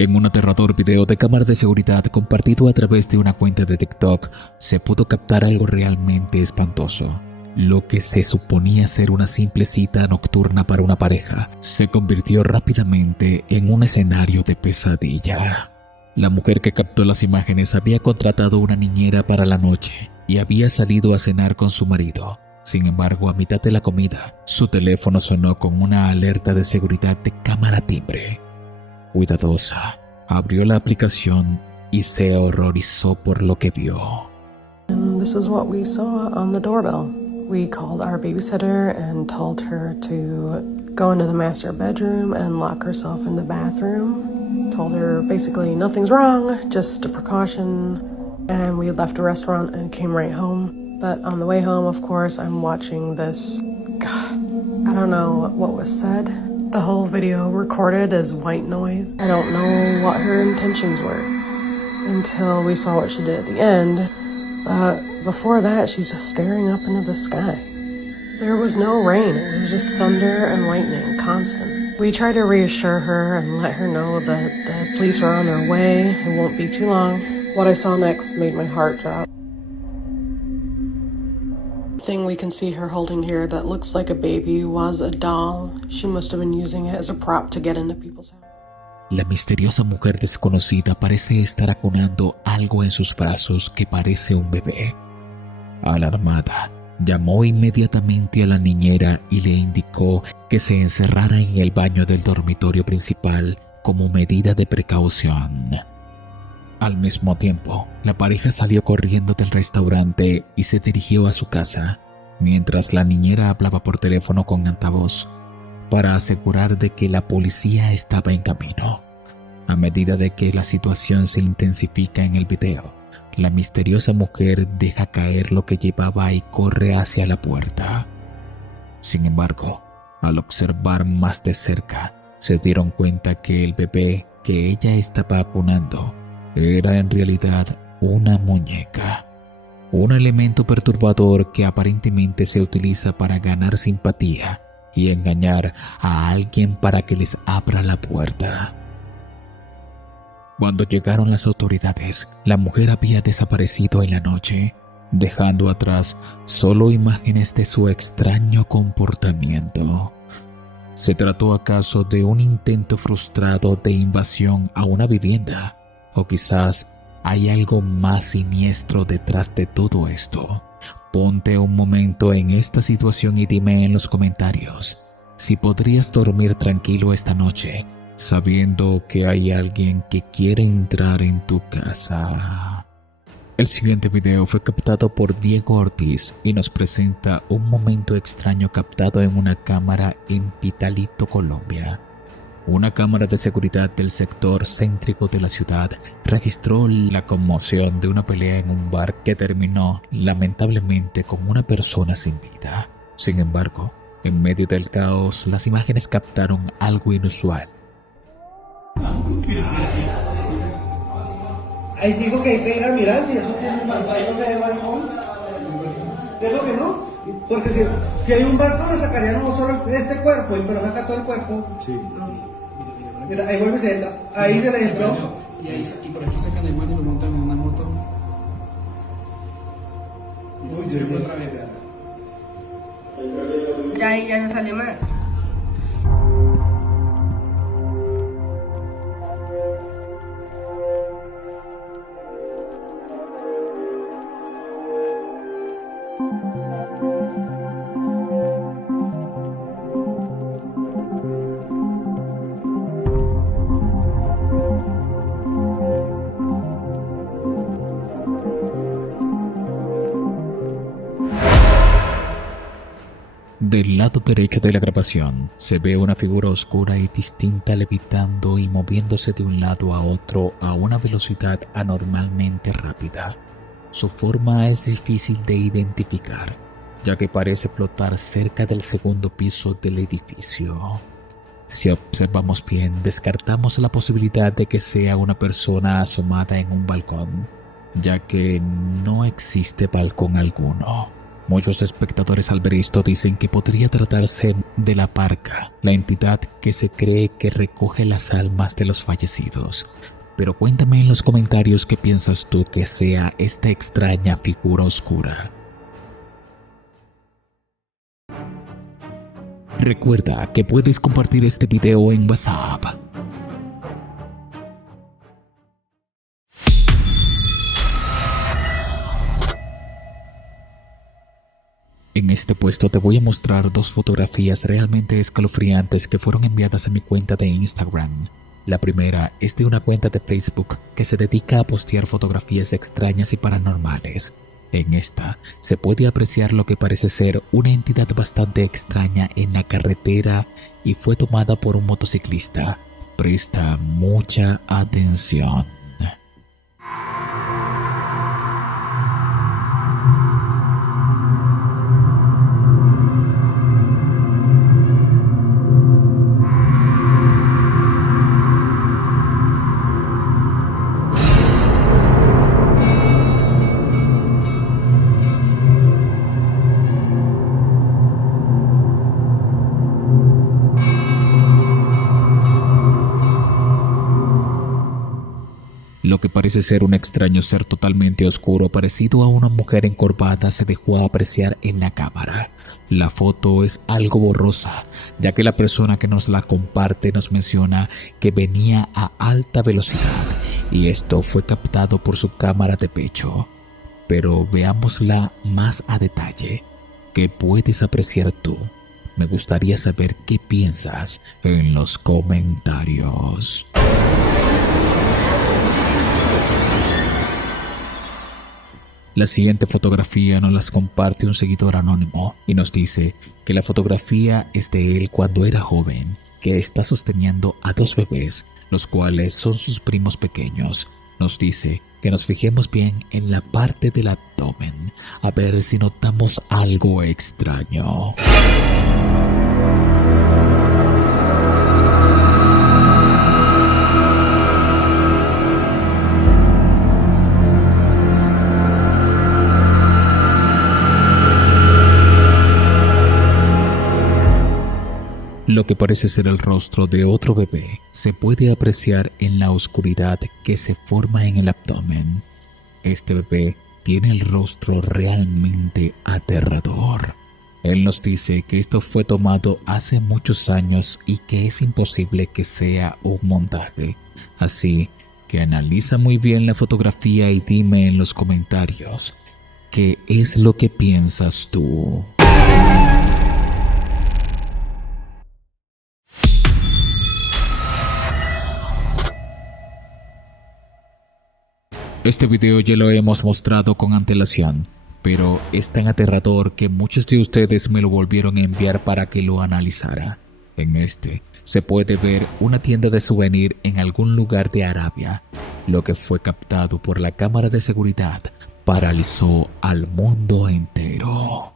En un aterrador video de cámara de seguridad compartido a través de una cuenta de TikTok, se pudo captar algo realmente espantoso. Lo que se suponía ser una simple cita nocturna para una pareja, se convirtió rápidamente en un escenario de pesadilla. La mujer que captó las imágenes había contratado una niñera para la noche y había salido a cenar con su marido. Sin embargo, a mitad de la comida, su teléfono sonó con una alerta de seguridad de cámara timbre. Cuidadosa, abrió la aplicación y se horrorizó por lo que vio. And this is what we saw on the doorbell. We called our babysitter and told her to go into the master bedroom and lock herself in the bathroom. Told her basically nothing's wrong, just a precaution. And we left the restaurant and came right home. But on the way home, of course, I'm watching this. God, I don't know what was said. The whole video recorded as white noise. I don't know what her intentions were until we saw what she did at the end. But before that, she's just staring up into the sky. There was no rain. It was just thunder and lightning, constant. We tried to reassure her and let her know that the police are on their way. It won't be too long. What I saw next made my heart drop. Thing we can see her holding here that looks like a baby was a doll. She must have been using it as a prop to get into people's house. La misteriosa mujer desconocida parece estar acunando algo en sus brazos que parece un bebé. Alarmada, llamó inmediatamente a la niñera y le indicó que se encerrara en el baño del dormitorio principal como medida de precaución. Al mismo tiempo, la pareja salió corriendo del restaurante y se dirigió a su casa, mientras la niñera hablaba por teléfono con altavoz para asegurar de que la policía estaba en camino. A medida de que la situación se intensifica en el video, la misteriosa mujer deja caer lo que llevaba y corre hacia la puerta. Sin embargo, al observar más de cerca, se dieron cuenta que el bebé que ella estaba acunando era en realidad una muñeca. Un elemento perturbador que aparentemente se utiliza para ganar simpatía y engañar a alguien para que les abra la puerta. Cuando llegaron las autoridades, la mujer había desaparecido en la noche, dejando atrás solo imágenes de su extraño comportamiento. ¿Se trató acaso de un intento frustrado de invasión a una vivienda? ¿O quizás hay algo más siniestro detrás de todo esto? Ponte un momento en esta situación y dime en los comentarios si podrías dormir tranquilo esta noche, sabiendo que hay alguien que quiere entrar en tu casa. El siguiente video fue captado por Diego Ortiz y nos presenta un momento extraño captado en una cámara en Pitalito, Colombia. Una cámara de seguridad del sector céntrico de la ciudad registró la conmoción de una pelea en un bar que terminó lamentablemente con una persona sin vida. Sin embargo, en medio del caos, las imágenes captaron algo inusual. Ahí dijo que hay que ir a mirar si eso tiene un balcón de balcón. Digo que no, porque si hay un balcón le sacarían no solo este cuerpo, pero saca todo el cuerpo. Sí. Mira, ahí vuelve y se entra. Ahí se le entró. Y por aquí sacan el mano y lo montan en una moto. Y se fue otra vez. Ya no sale más. Del lado derecho de la grabación se ve una figura oscura y distinta levitando y moviéndose de un lado a otro a una velocidad anormalmente rápida. Su forma es difícil de identificar, ya que parece flotar cerca del segundo piso del edificio. Si observamos bien, descartamos la posibilidad de que sea una persona asomada en un balcón, ya que no existe balcón alguno. Muchos espectadores al ver esto dicen que podría tratarse de la parca, la entidad que se cree que recoge las almas de los fallecidos. Pero cuéntame en los comentarios qué piensas tú que sea esta extraña figura oscura. Recuerda que puedes compartir este video en WhatsApp. En este puesto te voy a mostrar dos fotografías realmente escalofriantes que fueron enviadas a mi cuenta de Instagram. La primera es de una cuenta de Facebook que se dedica a postear fotografías extrañas y paranormales. En esta se puede apreciar lo que parece ser una entidad bastante extraña en la carretera y fue tomada por un motociclista. Presta mucha atención. Lo que parece ser un extraño ser totalmente oscuro parecido a una mujer encorvada se dejó apreciar en la cámara. La foto es algo borrosa, ya que la persona que nos la comparte nos menciona que venía a alta velocidad y esto fue captado por su cámara de pecho. Pero veámosla más a detalle. ¿Qué puedes apreciar tú? Me gustaría saber qué piensas en los comentarios. La siguiente fotografía nos las comparte un seguidor anónimo y nos dice que la fotografía es de él cuando era joven, que está sosteniendo a dos bebés, los cuales son sus primos pequeños. Nos dice que nos fijemos bien en la parte del abdomen, a ver si notamos algo extraño. Lo que parece ser el rostro de otro bebé se puede apreciar en la oscuridad que se forma en el abdomen. Este bebé tiene el rostro realmente aterrador. Él nos dice que esto fue tomado hace muchos años y que es imposible que sea un montaje. Así que analiza muy bien la fotografía y dime en los comentarios qué es lo que piensas tú. Este video ya lo hemos mostrado con antelación, pero es tan aterrador que muchos de ustedes me lo volvieron a enviar para que lo analizara. En este se puede ver una tienda de souvenir en algún lugar de Arabia. Lo que fue captado por la cámara de seguridad paralizó al mundo entero.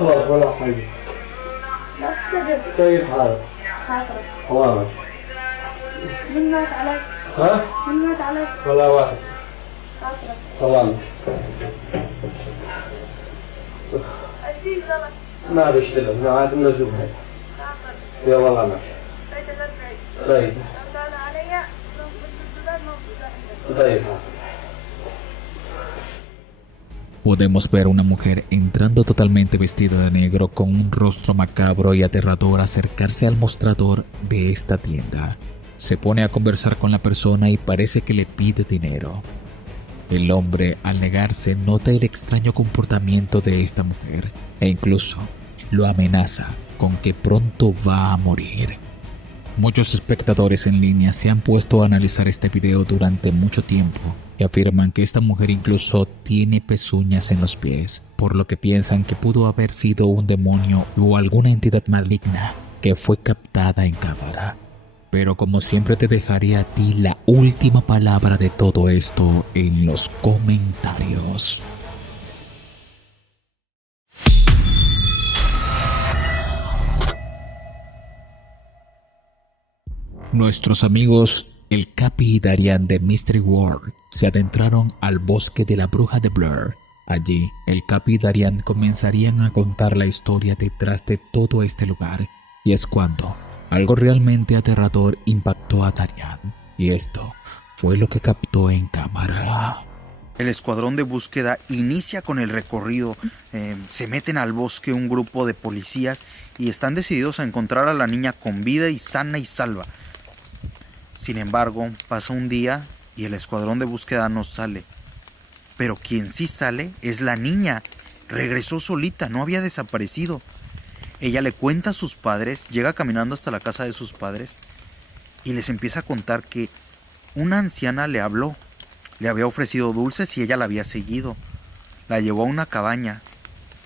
ولا حاجة. طيب حالك. حوالك. من مات عليك؟ ها؟ من مات عليك؟ ولا واحد. حوالك. ما بشتغل، ما عاد منزوم هاي. يا والله ما. طيب. طيب. Podemos ver a una mujer entrando totalmente vestida de negro con un rostro macabro y aterrador acercarse al mostrador de esta tienda. Se pone a conversar con la persona y parece que le pide dinero. El hombre, al negarse, nota el extraño comportamiento de esta mujer e incluso lo amenaza con que pronto va a morir. Muchos espectadores en línea se han puesto a analizar este video durante mucho tiempo y afirman que esta mujer incluso tiene pezuñas en los pies, por lo que piensan que pudo haber sido un demonio o alguna entidad maligna que fue captada en cámara. Pero como siempre te dejaré a ti la última palabra de todo esto en los comentarios. Nuestros amigos, el Capi y Darian de Mystery World, se adentraron al bosque de la bruja de Blair. Allí, el Capi y Darian comenzarían a contar la historia detrás de todo este lugar. Y es cuando algo realmente aterrador impactó a Darian. Y esto fue lo que captó en cámara. El escuadrón de búsqueda inicia con el recorrido. Se meten al bosque un grupo de policías y están decididos a encontrar a la niña con vida y sana y salva. Sin embargo, pasa un día y el escuadrón de búsqueda no sale. Pero quien sí sale es la niña. Regresó solita, no había desaparecido. Ella le cuenta a sus padres, llega caminando hasta la casa de sus padres y les empieza a contar que una anciana le habló. Le había ofrecido dulces y ella la había seguido. La llevó a una cabaña.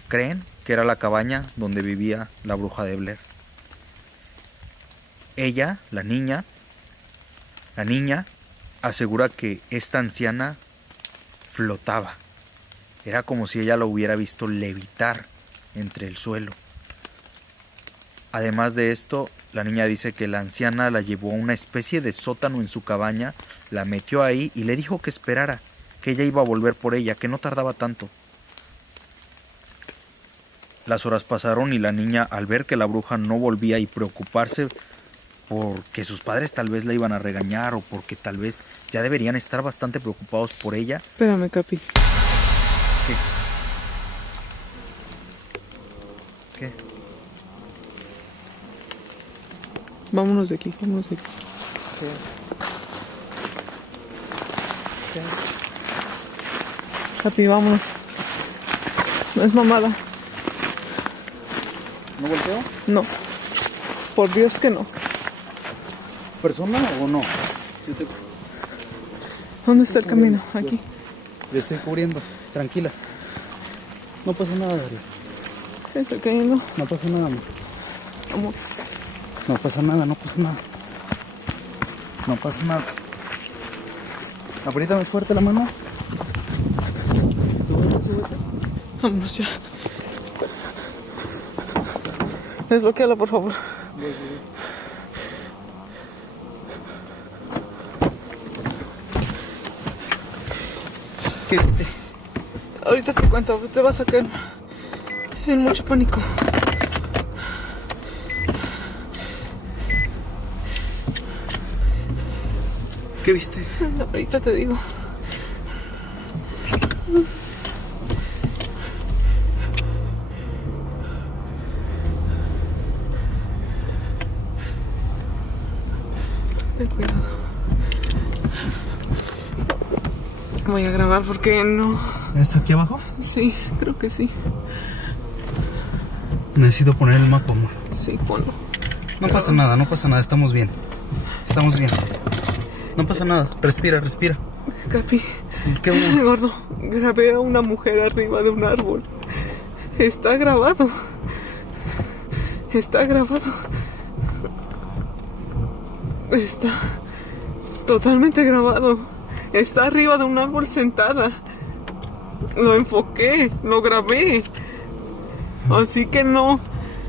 Creen que era la cabaña donde vivía la bruja de Blair. Ella, la niña, asegura que esta anciana flotaba. Era como si ella lo hubiera visto levitar entre el suelo. Además de esto, la niña dice que la anciana la llevó a una especie de sótano en su cabaña, la metió ahí y le dijo que esperara, que ella iba a volver por ella, que no tardaba tanto. Las horas pasaron y la niña, al ver que la bruja no volvía y preocuparse porque sus padres tal vez la iban a regañar o porque tal vez ya deberían estar bastante preocupados por ella. Espérame, Capi. ¿Qué? ¿Qué? Vámonos de aquí, vámonos de aquí. ¿Qué? Capi, vámonos. No es mamada. ¿No volteo? No. Por Dios que no. ¿Persona o no? ¿Dónde está el camino? Aquí. Le estoy cubriendo. Tranquila. No pasa nada, Daria. Estoy cayendo. No pasa nada, amor. Amor. No pasa nada, no pasa nada. No pasa nada. Apriétame fuerte la mano. Súbete, súbete. Vámonos ya. Desbloquéala, por favor. ¿Qué viste? Ahorita te cuento, te va a sacar en mucho pánico. ¿Qué viste? Ahorita te digo. Ten cuidado. Voy a grabar porque no... ¿Está aquí abajo? Sí, creo que sí. Necesito poner el mapa, amor. Sí, ponlo. No pasa nada, estamos bien. Estamos bien. No pasa nada, respira, respira. Capi. ¿Qué, amor? Gordo, grabé a una mujer arriba de un árbol. Está grabado. Está grabado. Está totalmente grabado. Está arriba de un árbol sentada. Lo enfoqué, lo grabé. Así que no.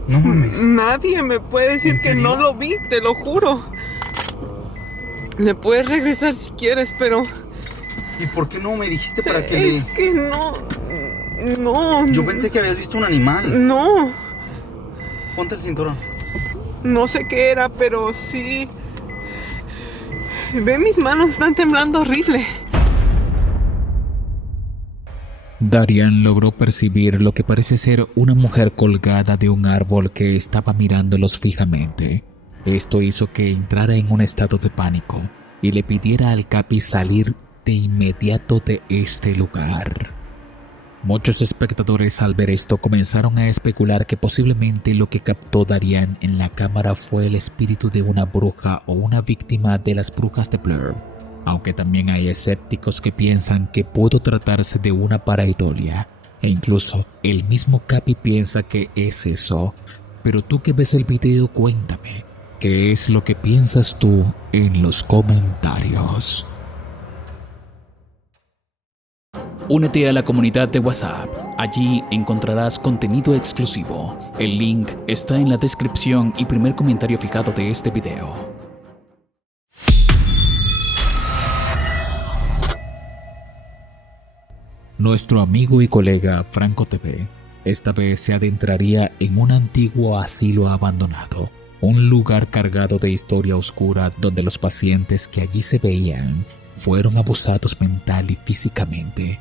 No mames. Nadie me puede decir que no lo vi, te lo juro. Le puedes regresar si quieres, pero... ¿Y por qué no me dijiste para que Es que no... No. Yo pensé que habías visto un animal. No. Ponte el cinturón. No sé qué era, pero sí... Ve, mis manos están temblando horrible. Darian logró percibir lo que parece ser una mujer colgada de un árbol que estaba mirándolos fijamente. Esto hizo que entrara en un estado de pánico y le pidiera al Capi salir de inmediato de este lugar. Muchos espectadores al ver esto comenzaron a especular que posiblemente lo que captó Darian en la cámara fue el espíritu de una bruja o una víctima de las brujas de Blair, aunque también hay escépticos que piensan que pudo tratarse de una pareidolia, e incluso el mismo Capi piensa que es eso. Pero tú que ves el video, cuéntame, ¿qué es lo que piensas tú en los comentarios? Únete a la comunidad de WhatsApp. Allí encontrarás contenido exclusivo. El link está en la descripción y primer comentario fijado de este video. Nuestro amigo y colega Franco TV esta vez se adentraría en un antiguo asilo abandonado, un lugar cargado de historia oscura donde los pacientes que allí se veían fueron abusados mental y físicamente.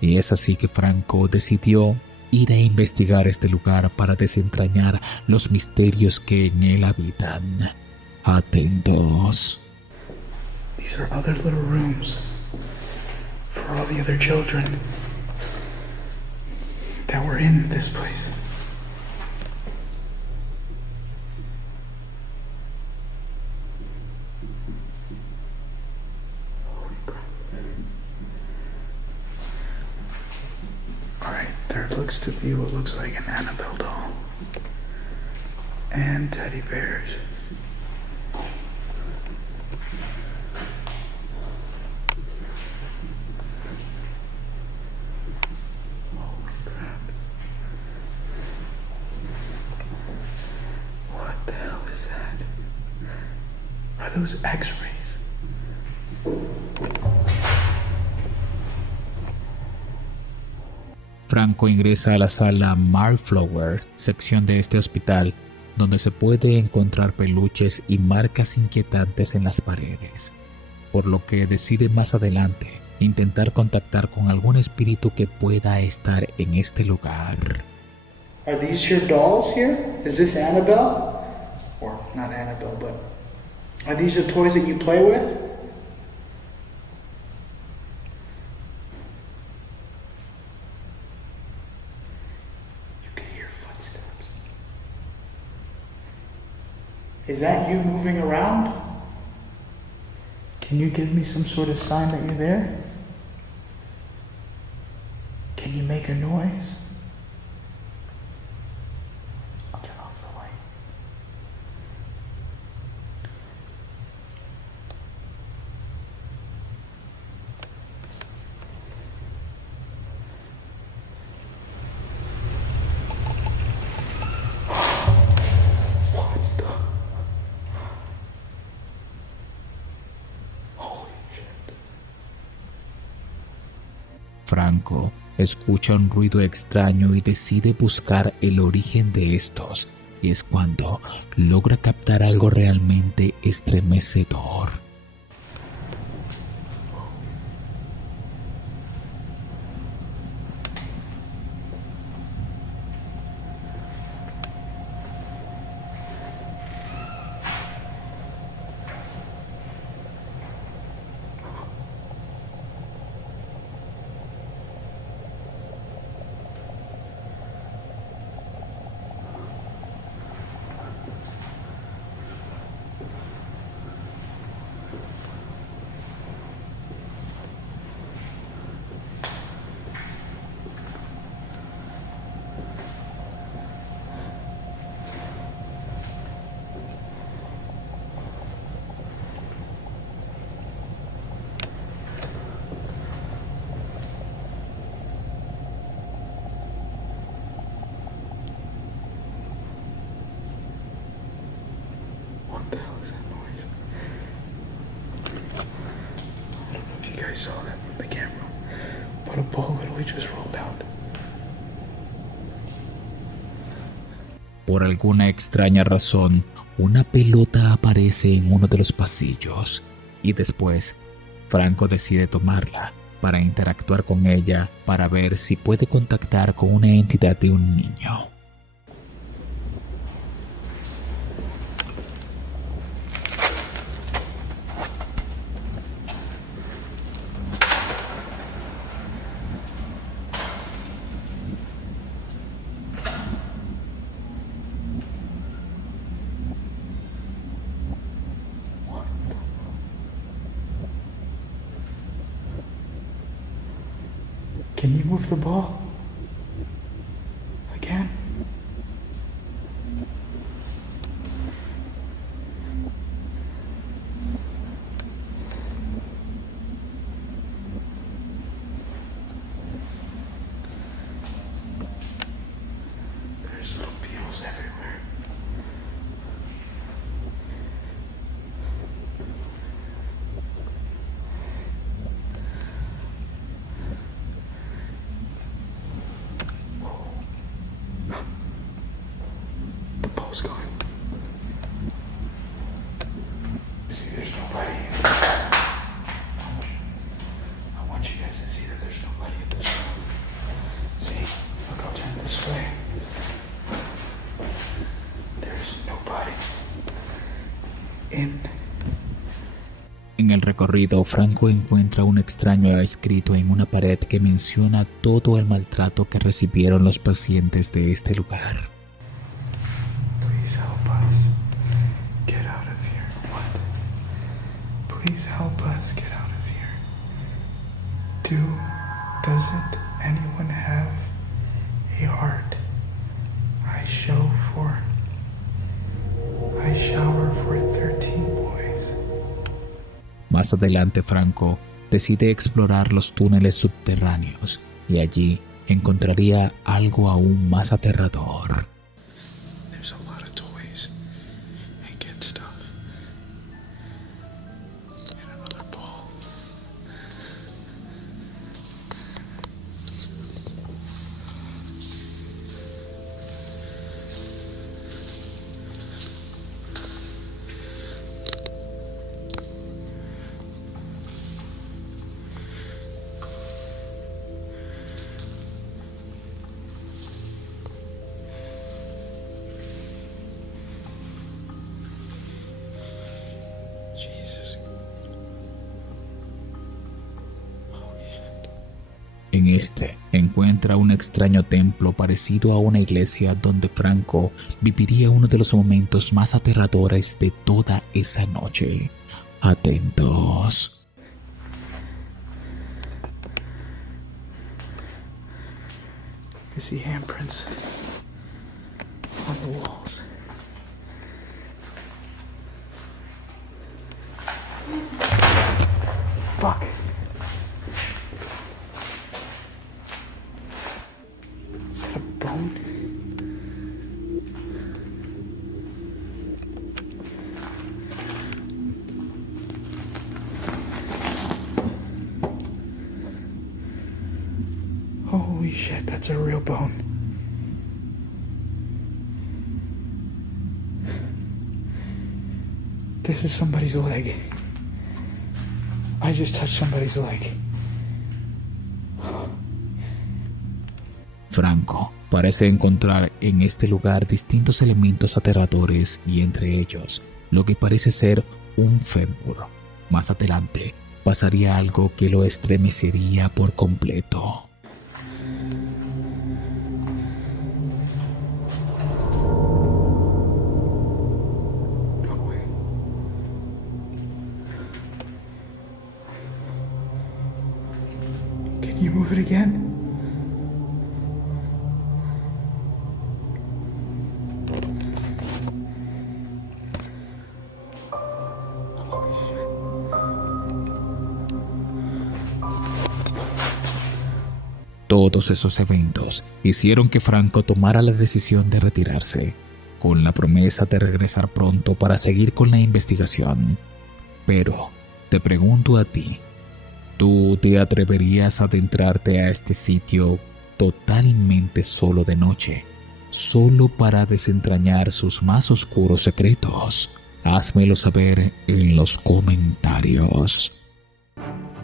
Y es así que Franco decidió ir a investigar este lugar para desentrañar los misterios que en él habitan. Atentos. These are other little rooms for all the other children that were in this place. Alright, there looks to be what looks like an Annabelle doll. And teddy bears. Those X-rays. Franco ingresa a la sala Marflower, sección de este hospital, donde se puede encontrar peluches y marcas inquietantes en las paredes, por lo que decide más adelante intentar contactar con algún espíritu que pueda estar en este lugar. Are these your dolls here? Is this Annabelle? Or not Annabelle, but are these the toys that you play with? You can hear footsteps. Is that you moving around? Can you give me some sort of sign that you're there? Can you make a noise? I'll turn off the light. Franco escucha un ruido extraño y decide buscar el origen de estos, y es cuando logra captar algo realmente estremecedor. What the hell is that noise? I don't know if you guys saw that from the camera, but a ball literally just rolled out. Por alguna extraña razón, una pelota aparece en uno de los pasillos y después Franco decide tomarla para interactuar con ella para ver si puede contactar con una entidad de un niño. Can you move the ball? Again? There's little beetles everywhere. recorrido, Franco encuentra un extraño escrito en una pared que menciona todo el maltrato que recibieron los pacientes de este lugar. Please help us get out of here. What? Please help us get out of here. Doesn't anyone have a heart? I shower for 13 boys. Más adelante, Franco decide explorar los túneles subterráneos y allí encontraría algo aún más aterrador. There's a lot of toys and kid stuff. And another ball. En este encuentra un extraño templo parecido a una iglesia donde Franco viviría uno de los momentos más aterradores de toda esa noche. Atentos. I see handprints on the walls. Fuck. Is that a bone? Holy shit, that's a real bone. This is somebody's leg. I just touched somebody's leg. Franco parece encontrar en este lugar distintos elementos aterradores y entre ellos lo que parece ser un fémur. Más adelante pasaría algo que lo estremecería por completo. Can you move it again? Todos esos eventos hicieron que Franco tomara la decisión de retirarse, con la promesa de regresar pronto para seguir con la investigación. Pero te pregunto a ti, ¿tú te atreverías a adentrarte a este sitio totalmente solo de noche, solo para desentrañar sus más oscuros secretos? Házmelo saber en los comentarios.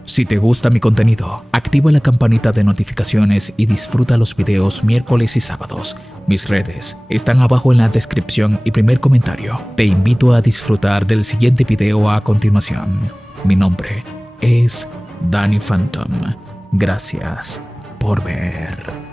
Si te gusta mi contenido, activa la campanita de notificaciones y disfruta los videos miércoles y sábados. Mis redes están abajo en la descripción y primer comentario. Te invito a disfrutar del siguiente video a continuación. Mi nombre es Danny Phantom. Gracias por ver.